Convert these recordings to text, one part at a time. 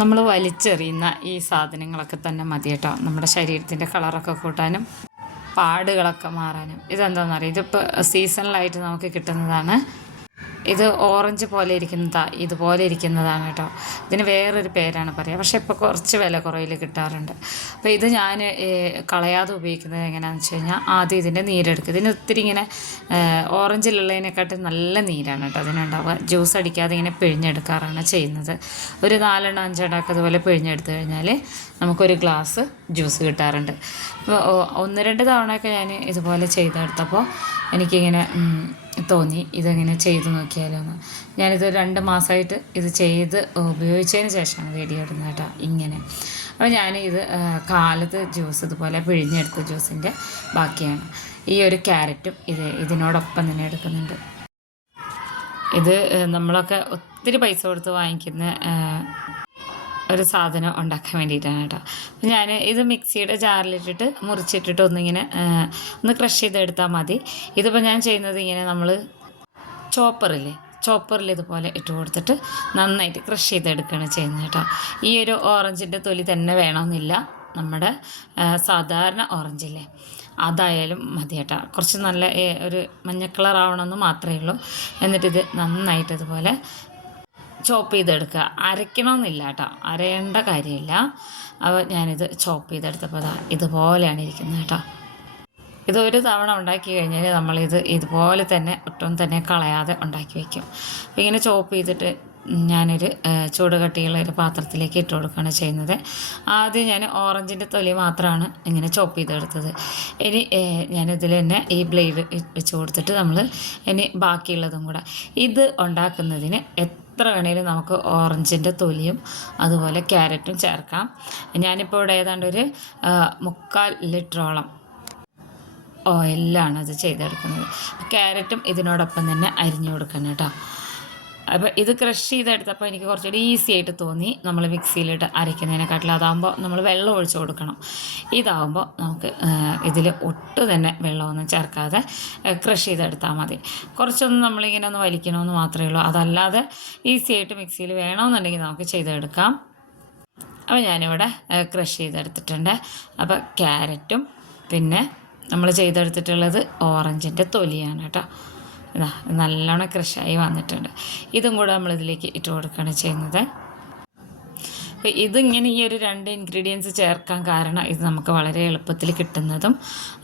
നമ്മൾ വലിച്ചെറിയുന്ന ഈ സാധനങ്ങളൊക്കെ തന്നെ മതി കേട്ടോ. നമ്മുടെ ശരീരത്തിന്റെ കളറൊക്കെ കൂട്ടാനും പാടുകളൊക്കെ മാറാനും. ഇതെന്താണെന്നറിയാം? ഇതിപ്പോൾ സീസണലായിട്ട് നമുക്ക് കിട്ടുന്നതാണ്. ഇത് ഓറഞ്ച് പോലെ ഇരിക്കുന്നതാ ഇതുപോലെ ഇരിക്കുന്നതാണ് കേട്ടോ. ഇതിന് വേറൊരു പേരാണ് പറയുക പക്ഷേ ഇപ്പോൾ കുറച്ച് വില കുറവിൽ കിട്ടാറുണ്ട്. അപ്പോൾ ഇത് ഞാൻ കളയാതെ ഉപയോഗിക്കുന്നത് എങ്ങനെയാണെന്ന് വെച്ച് കഴിഞ്ഞാൽ ആദ്യം ഇതിന്റെ നീരെടുക്കുക. ഇതിന് ഒത്തിരി ഇങ്ങനെ ഓറഞ്ചിലുള്ളതിനെക്കാട്ടും നല്ല നീരാണ് കേട്ടോ അതിനുണ്ടാവുക. ജ്യൂസ് അടിക്കാതെ ഇങ്ങനെ പിഴിഞ്ഞെടുക്കാറാണ് ചെയ്യുന്നത്. ഒരു നാലെണ്ണം അഞ്ചെണ്ണം ഒക്കെ അതുപോലെ പിഴിഞ്ഞെടുത്ത് കഴിഞ്ഞാൽ നമുക്കൊരു ഗ്ലാസ് ജ്യൂസ് കിട്ടാറുണ്ട്. അപ്പോൾ ഒന്ന് രണ്ട് തവണയൊക്കെ ഞാൻ ഇതുപോലെ ചെയ്തെടുത്തപ്പോൾ എനിക്കിങ്ങനെ തോന്നി. ഇതെങ്ങനെ ചെയ്ത് നോക്കിയാലോ എന്ന് ഞാനിത് രണ്ട് മാസമായിട്ട് ഇത് ചെയ്ത് ഉപയോഗിച്ചതിന് ശേഷമാണ് വീഡിയോ ഇടുന്നത് കേട്ടോ. ഇങ്ങനെ. അപ്പോൾ ഞാൻ ഇത് കാലത്ത് ജ്യൂസ് ഇതുപോലെ പിഴിഞ്ഞെടുത്ത ജ്യൂസിന്റെ ബാക്കിയാണ്. ഈ ഒരു ക്യാരറ്റും ഇത് ഇതിനോടൊപ്പം തന്നെ എടുക്കുന്നുണ്ട്. ഇത് നമ്മളൊക്കെ ഒത്തിരി പൈസ കൊടുത്ത് വാങ്ങിക്കുന്ന ഒരു സാധനം ഉണ്ടാക്കാൻ വേണ്ടിയിട്ടാണ് കേട്ടോ. അപ്പം ഞാൻ ഇത് മിക്സിയുടെ ജാറിലിട്ടിട്ട് മുറിച്ചിട്ടിട്ട് ഒന്നിങ്ങനെ ഒന്ന് ക്രഷ് ചെയ്തെടുത്താൽ മതി. ഇതിപ്പോൾ ഞാൻ ചെയ്യുന്നത് ഇങ്ങനെ നമ്മൾ ചോപ്പറില്ലേ? ചോപ്പറിൽ ഇതുപോലെ ഇട്ട് കൊടുത്തിട്ട് നന്നായിട്ട് ക്രഷ് ചെയ്തെടുക്കുകയാണ് ചെയ്യുന്നത് കേട്ടോ. ഈ ഒരു ഓറഞ്ചിന്റെ തൊലി തന്നെ വേണമെന്നില്ല. നമ്മുടെ സാധാരണ ഓറഞ്ചില്ലേ? അതായാലും മതി കേട്ടോ. കുറച്ച് നല്ല ഒരു മഞ്ഞ കളർ ആവണമെന്ന് മാത്രമേ ഉള്ളൂ. എന്നിട്ടിത് നന്നായിട്ട് ഇതുപോലെ ചോപ്പ് ചെയ്തെടുക്കുക. അരയ്ക്കണമെന്നില്ല കേട്ടോ. അരയേണ്ട കാര്യമില്ല. അപ്പോൾ ഞാനിത് ചോപ്പ് ചെയ്തെടുത്തപ്പോൾ ഇതാ ഇതുപോലെയാണ് ഇരിക്കുന്നത് കേട്ടോ. ഇത് ഒരു തവണ ഉണ്ടാക്കി കഴിഞ്ഞാൽ നമ്മളിത് ഇതുപോലെ തന്നെ ഒട്ടും തന്നെ കളയാതെ ഉണ്ടാക്കി വയ്ക്കും. ഇങ്ങനെ ചോപ്പ് ചെയ്തിട്ട് ഞാനൊരു ചൂടുകട്ടിയുള്ള ചൂട് കട്ടിയുള്ള ഒരു പാത്രത്തിലേക്ക് ഇട്ട് കൊടുക്കുകയാണ് ചെയ്യുന്നത്. ആദ്യം ഞാൻ ഓറഞ്ചിന്റെ തൊലി മാത്രമാണ് ഇങ്ങനെ ചോപ്പ് ചെയ്തെടുത്തത്. ഇനി ഞാനിതിൽ തന്നെ ഈ ബ്ലേഡ് വെച്ച് കൊടുത്തിട്ട് നമ്മൾ ഇനി ബാക്കിയുള്ളതും കൂടെ. ഇത് ഉണ്ടാക്കുന്നതിന് എത്ര വേണേലും നമുക്ക് ഓറഞ്ചിന്റെ തൊലിയും അതുപോലെ ക്യാരറ്റും ചേർക്കാം. ഞാനിപ്പോൾ ഇവിടെ ഏതാണ്ട് ഒരു മുക്കാൽ ലിറ്ററോളം ഓയിലാണ് അത് ചെയ്തെടുക്കുന്നത്. ക്യാരറ്റും ഇതിനോടൊപ്പം തന്നെ അരിഞ്ഞു കൊടുക്കണം കേട്ടോ. അപ്പോൾ ഇത് ക്രഷ് ചെയ്തെടുത്തപ്പോൾ എനിക്ക് കുറച്ചുകൂടി ഈസി ആയിട്ട് തോന്നി. നമ്മൾ മിക്സിയിലിട്ട് അരയ്ക്കുന്നതിനെക്കാട്ടിൽ അതാകുമ്പോൾ നമ്മൾ വെള്ളം ഒഴിച്ച് കൊടുക്കണം. ഇതാകുമ്പോൾ നമുക്ക് ഇതിൽ ഒട്ടു തന്നെ വെള്ളമൊന്നും ചേർക്കാതെ ക്രഷ് ചെയ്തെടുത്താൽ മതി. കുറച്ചൊന്നും നമ്മളിങ്ങനെ ഒന്ന് വലിക്കണമെന്ന് മാത്രമേ ഉള്ളൂ. അതല്ലാതെ ഈസി ആയിട്ട് മിക്സിയിൽ വേണമെന്നുണ്ടെങ്കിൽ നമുക്ക് ചെയ്തെടുക്കാം. അപ്പോൾ ഞാനിവിടെ ക്രഷ് ചെയ്തെടുത്തിട്ടുണ്ട്. അപ്പോൾ ക്യാരറ്റും പിന്നെ നമ്മൾ ചെയ്തെടുത്തിട്ടുള്ളത് ഓറഞ്ചിന്റെ തൊലിയാണ് കേട്ടോ. ഇതാ നല്ലോണം ക്രഷായി വന്നിട്ടുണ്ട്. ഇതും കൂടെ നമ്മളിതിലേക്ക് ഇട്ട് കൊടുക്കുകയാണ് ചെയ്യുന്നത്. അപ്പോൾ ഇതിങ്ങനെ ഈ ഒരു രണ്ട് ഇൻഗ്രീഡിയൻസ് ചേർക്കാൻ കാരണം ഇത് നമുക്ക് വളരെ എളുപ്പത്തിൽ കിട്ടുന്നതും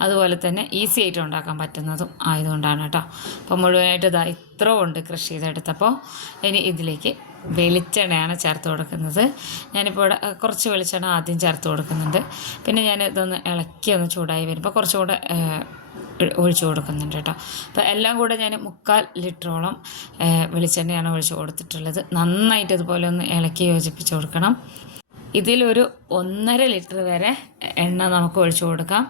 അതുപോലെ തന്നെ ഈസി ആയിട്ട് ഉണ്ടാക്കാൻ പറ്റുന്നതും ആയതുകൊണ്ടാണ് കേട്ടോ. അപ്പോൾ മുഴുവനായിട്ട് ഇതാ ഇത്ര ഉണ്ട് കൃഷി ചെയ്തെടുത്തപ്പോൾ. ഇനി ഇതിലേക്ക് വെളിച്ചെണ്ണയാണ് ചേർത്ത് കൊടുക്കുന്നത്. ഞാനിപ്പോൾ കുറച്ച് വെളിച്ചെണ്ണ ആദ്യം ചേർത്ത് കൊടുക്കുന്നുണ്ട്. പിന്നെ ഞാൻ ഇതൊന്ന് ഇളക്കി ഒന്ന് ചൂടായി വരുമ്പോൾ കുറച്ചുകൂടെ ഒഴിച്ച് കൊടുക്കുന്നുണ്ട് കേട്ടോ. അപ്പോൾ എല്ലാം കൂടെ ഞാൻ മുക്കാൽ ലിറ്ററോളം വെളിച്ചെണ്ണയാണ് ഒഴിച്ച് കൊടുത്തിട്ടുള്ളത്. നന്നായിട്ട് ഇതുപോലെ ഒന്ന് ഇളക്കി യോജിപ്പിച്ച് കൊടുക്കണം. ഇതിലൊരു ഒന്നര ലിറ്റർ വരെ എണ്ണ നമുക്ക് ഒഴിച്ചു കൊടുക്കാം.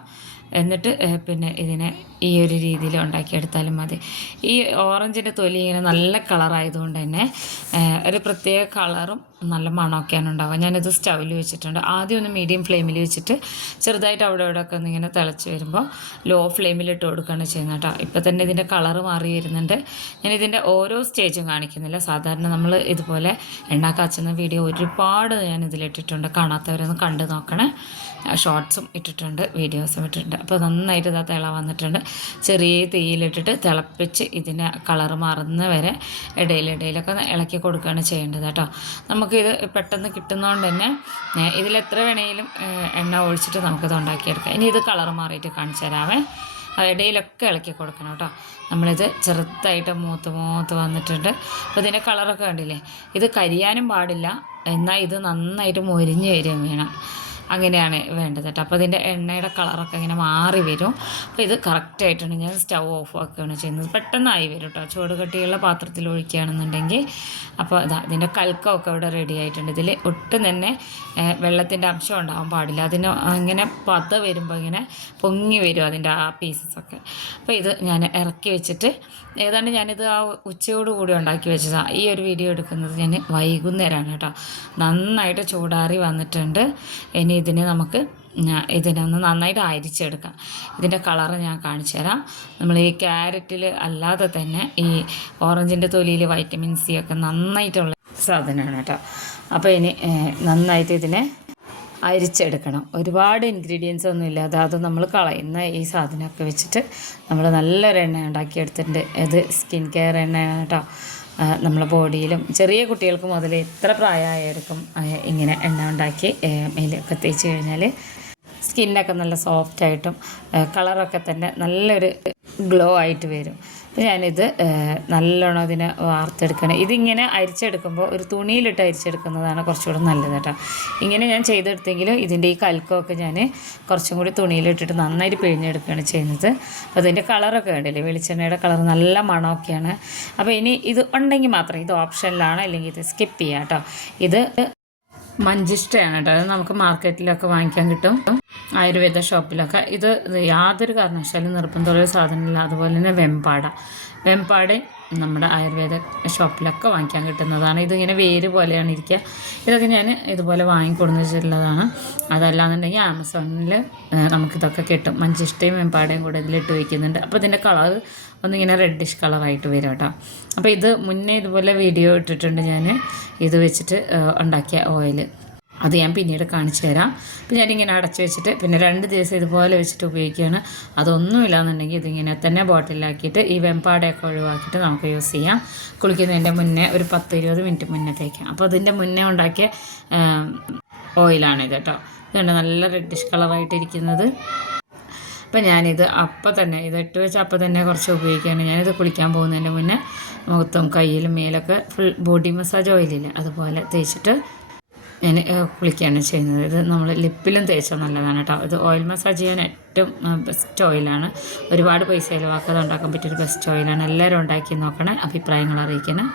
എന്നിട്ട് പിന്നെ ഇതിനെ ഈ ഒരു രീതിയിൽ ഉണ്ടാക്കിയെടുത്താലും മതി. ഈ ഓറഞ്ചിന്റെ തൊലി ഇങ്ങനെ നല്ല കളറായതുകൊണ്ട് തന്നെ ഒരു പ്രത്യേക കളറും നല്ല മണമൊക്കെയാണ് ഉണ്ടാവുക ഞാനിത് സ്റ്റൗവിൽ വെച്ചിട്ടുണ്ട്. ആദ്യം ഒന്ന് മീഡിയം ഫ്ലെയിമിൽ വെച്ചിട്ട് ചെറുതായിട്ട് അവിടെ ഇവിടെ ഒക്കെ ഒന്ന് ഇങ്ങനെ തിളച്ച് വരുമ്പോൾ ലോ ഫ്ലെയിമിൽ ഇട്ട് കൊടുക്കുകയാണ് ചെയ്യുന്നത് കേട്ടോ. ഇപ്പോൾ തന്നെ ഇതിന്റെ കളറ് മാറി വരുന്നുണ്ട്. ഞാൻ ഇതിന്റെ ഓരോ സ്റ്റേജും കാണിക്കുന്നില്ല. സാധാരണ നമ്മൾ ഇതുപോലെ എണ്ണ കാച്ചുന്ന വീഡിയോ ഒരുപാട് ഞാൻ ഇതിലിട്ടിട്ടുണ്ട്. കാണാത്തവരൊന്ന് കണ്ടു നോക്കണേ. ഷോർട്സും ഇട്ടിട്ടുണ്ട് വീഡിയോസും ഇട്ടിട്ടുണ്ട്. അപ്പോൾ നന്നായിട്ട് ഇതാ തിള വന്നിട്ടുണ്ട്. ചെറിയ തീയിലിട്ടിട്ട് തിളപ്പിച്ച് ഇതിന്റെ കളറ് മാറുന്ന വരെ ഇടയിലിടയിലൊക്കെ ഇളക്കി കൊടുക്കുകയാണ് ചെയ്യേണ്ടത് കേട്ടോ. നമുക്കിത് പെട്ടെന്ന് കിട്ടുന്നതുകൊണ്ട് തന്നെ ഇതിൽ വേണമെങ്കിലും ഏഹ്, എണ്ണ ഒഴിച്ചിട്ട് നമുക്കിത് ഉണ്ടാക്കിയെടുക്കാം. ഇനി ഇത് കളർ മാറിയിട്ട് കാണിച്ചു തരാമേ ഇടയിലൊക്കെ ഇളക്കി കൊടുക്കണം കേട്ടോ. നമ്മളിത് ചെറുതായിട്ട് മൂത്ത് മൂത്ത് വന്നിട്ടുണ്ട്. അപ്പോൾ ഇതിന്റെ കളറൊക്കെ കണ്ടില്ലേ? ഇത് കരിയാനും പാടില്ല. എന്നാൽ ഇത് നന്നായിട്ട് മൊരിഞ്ഞ് വരികയും വേണം. അങ്ങനെയാണ് വേണ്ടത് കേട്ടോ. അപ്പോൾ ഇതിന്റെ എണ്ണയുടെ കളറൊക്കെ ഇങ്ങനെ മാറി വരും. അപ്പോൾ ഇത് കറക്റ്റായിട്ടുണ്ട് ഞാൻ സ്റ്റൗ ഓഫ് ആക്കുകയാണ് ചെയ്യുന്നത്. പെട്ടെന്നായി വരും കേട്ടോ. ചൂട് കട്ടിയുള്ള പാത്രത്തിൽ ഒഴിക്കുകയാണെന്നുണ്ടെങ്കിൽ. അപ്പോൾ ഇതാ ഇതിന്റെ കൽക്കമൊക്കെ ഇവിടെ റെഡി ആയിട്ടുണ്ട്. ഇതിൽ ഒട്ടും തന്നെ വെള്ളത്തിന്റെ അംശം ഉണ്ടാവാൻ പാടില്ല. അതിന് അങ്ങനെ പത വരുമ്പോൾ ഇങ്ങനെ പൊങ്ങി വരും അതിന്റെ ആ പീസസൊക്കെ അപ്പോൾ ഇത് ഞാൻ ഇറക്കി വെച്ചിട്ട് ഏതാണ്ട് ഞാനിത് ആ ഉച്ചയോട് കൂടി ഉണ്ടാക്കി വെച്ചതാണ് ഈ ഒരു വീഡിയോ എടുക്കുന്നത് ഞാൻ വൈകുന്നേരമാണ് കേട്ടോ. നന്നായിട്ട് ചൂടാറി വന്നിട്ടുണ്ട്. ഇനി ഇതിനെ നമുക്ക് ഇതിനൊന്ന് നന്നായിട്ട് അരിച്ചെടുക്കാം. ഇതിന്റെ കളറ് ഞാൻ കാണിച്ചു തരാം. നമ്മൾ ഈ ക്യാരറ്റിൽ അല്ലാതെ തന്നെ ഈ ഓറഞ്ചിന്റെ തൊലിയിൽ വൈറ്റമിൻ സി ഒക്കെ നന്നായിട്ടുള്ള സാധനമാണ് കേട്ടോ. അപ്പോൾ ഇനി നന്നായിട്ട് ഇതിനെ അരിച്ചെടുക്കണം. ഒരുപാട് ഇൻഗ്രീഡിയൻസ് ഒന്നും ഇല്ലാതെ അത് നമ്മൾ കളയുന്ന ഈ സാധനമൊക്കെ വെച്ചിട്ട് നമ്മൾ നല്ലൊരു എണ്ണ ഉണ്ടാക്കിയെടുത്തിട്ടുണ്ട്. ഇത് സ്കിൻ കെയർ എണ്ണയാണ് കേട്ടോ. നമ്മളെ ബോഡിയിലും ചെറിയ കുട്ടികൾക്ക് മുതൽ എത്ര പ്രായമായവർക്കും ഇങ്ങനെ എണ്ണ ഉണ്ടാക്കി മേലൊക്കെ തേച്ച് കഴിഞ്ഞാൽ സ്കിന്നൊക്കെ നല്ല സോഫ്റ്റായിട്ടും കളറൊക്കെ തന്നെ നല്ലൊരു ഗ്ലോ ആയിട്ട് വരും. ഞാനിത് നല്ലോണം അതിനെ വാർത്തെടുക്കണം. ഇതിങ്ങനെ അരിച്ചെടുക്കുമ്പോൾ ഒരു തുണിയിലിട്ട് അരിച്ചെടുക്കുന്നതാണ് കുറച്ചുകൂടെ നല്ലത് കേട്ടോ. ഇങ്ങനെ ഞാൻ ചെയ്തെടുത്തെങ്കിലും ഇതിന്റെ ഈ കൽക്കമൊക്കെ ഞാൻ കുറച്ചും കൂടി തുണിയിലിട്ടിട്ട് നന്നായിട്ട് പിഴിഞ്ഞെടുക്കുകയാണ് ചെയ്യുന്നത്. അപ്പോൾ അതിന്റെ കളറൊക്കെ കണ്ടില്ലേ? വെളിച്ചെണ്ണയുടെ കളർ നല്ല മണമൊക്കെയാണ്. അപ്പോൾ ഇനി ഇത് ഉണ്ടെങ്കിൽ മാത്രം ഇത് ഓപ്ഷനിലാണ് അല്ലെങ്കിൽ ഇത് സ്കിപ്പ് ചെയ്യാം കേട്ടോ. ഇത് മഞ്ചിഷ്ടയാണ് കേട്ടോ. അത് നമുക്ക് മാർക്കറ്റിലൊക്കെ വാങ്ങിക്കാൻ കിട്ടും. ആയുർവേദ ഷോപ്പിലൊക്കെ. ഇത് യാതൊരു കാരണവശാലും നിർബന്ധമുള്ള സാധനമില്ല. അതുപോലെ തന്നെ വെമ്പാട. വെമ്പാട നമ്മുടെ ആയുർവേദ ഷോപ്പിലൊക്കെ വാങ്ങിക്കാൻ കിട്ടുന്നതാണ്. ഇതിങ്ങനെ വേര് പോലെയാണ് ഇരിക്കുക. ഇതൊക്കെ ഞാൻ ഇതുപോലെ വാങ്ങിക്കൊടുന്ന് വെച്ചിട്ടുള്ളതാണ്. അതല്ലാന്നുണ്ടെങ്കിൽ ആമസോണിൽ നമുക്കിതൊക്കെ കിട്ടും. മഞ്ചിഷ്ടയും വെമ്പാടയും കൂടെ ഇതിലിട്ട് വയ്ക്കുന്നുണ്ട് അപ്പോൾ ഇതിന്റെ കളർ ഒന്നിങ്ങനെ റെഡിഷ് കളറായിട്ട് വരും കേട്ടോ. അപ്പോൾ ഇത് മുന്നേ ഇതുപോലെ വീഡിയോ ഇട്ടിട്ടുണ്ട് ഞാൻ. ഇത് വെച്ചിട്ട് ഉണ്ടാക്കിയ ഓയിൽ അത് ഞാൻ പിന്നീട് കാണിച്ചു തരാം. പിന്നെ ഞാനിങ്ങനെ അടച്ചു വെച്ചിട്ട് പിന്നെ രണ്ട് ദിവസം ഇതുപോലെ വെച്ചിട്ട് ഉപയോഗിക്കുകയാണ്. അതൊന്നുമില്ല എന്നുണ്ടെങ്കിൽ ഇതിങ്ങനെ തന്നെ ബോട്ടിലാക്കിയിട്ട് ഈ വെമ്പാടയൊക്കെ ഒഴിവാക്കിയിട്ട് നമുക്ക് യൂസ് ചെയ്യാം. കുളിക്കുന്നതിന്റെ മുന്നേ ഒരു പത്ത് ഇരുപത് മിനിറ്റ് മുന്നേ തേക്കാം അപ്പോൾ അതിന്റെ മുന്നേ ഉണ്ടാക്കിയ ഓയിലാണിത് കേട്ടോ. ഇതുണ്ട് നല്ല റെഡിഷ് കളറായിട്ടിരിക്കുന്നത് അപ്പം ഞാനിത് അപ്പം തന്നെ ഇത് ഇട്ട് വെച്ച് അപ്പം തന്നെ കുറച്ച് ഉപയോഗിക്കുകയാണ്. ഞാനിത് കുളിക്കാൻ പോകുന്നതിന്റെ മുന്നേ മുഖത്തും കയ്യിലും മേലൊക്കെ ഫുൾ ബോഡി മസാജ് ഓയിലില്ല അതുപോലെ തേച്ചിട്ട് ഞാൻ കുളിക്കുകയാണ് ചെയ്യുന്നത്. ഇത് നമ്മൾ ലിപ്പിലും തേച്ചാൽ നല്ലതാണ് കേട്ടോ. ഇത് ഓയിൽ മസാജ് ചെയ്യാൻ ഏറ്റവും ബെസ്റ്റ് ഓയിലാണ് ഒരുപാട് പൈസ ചിലവാക്കാതെ ഉണ്ടാക്കാൻ പറ്റിയൊരു ബെസ്റ്റ് ഓയിലാണ് എല്ലാവരും ഉണ്ടാക്കി നോക്കണേ. അഭിപ്രായങ്ങൾ അറിയിക്കണം.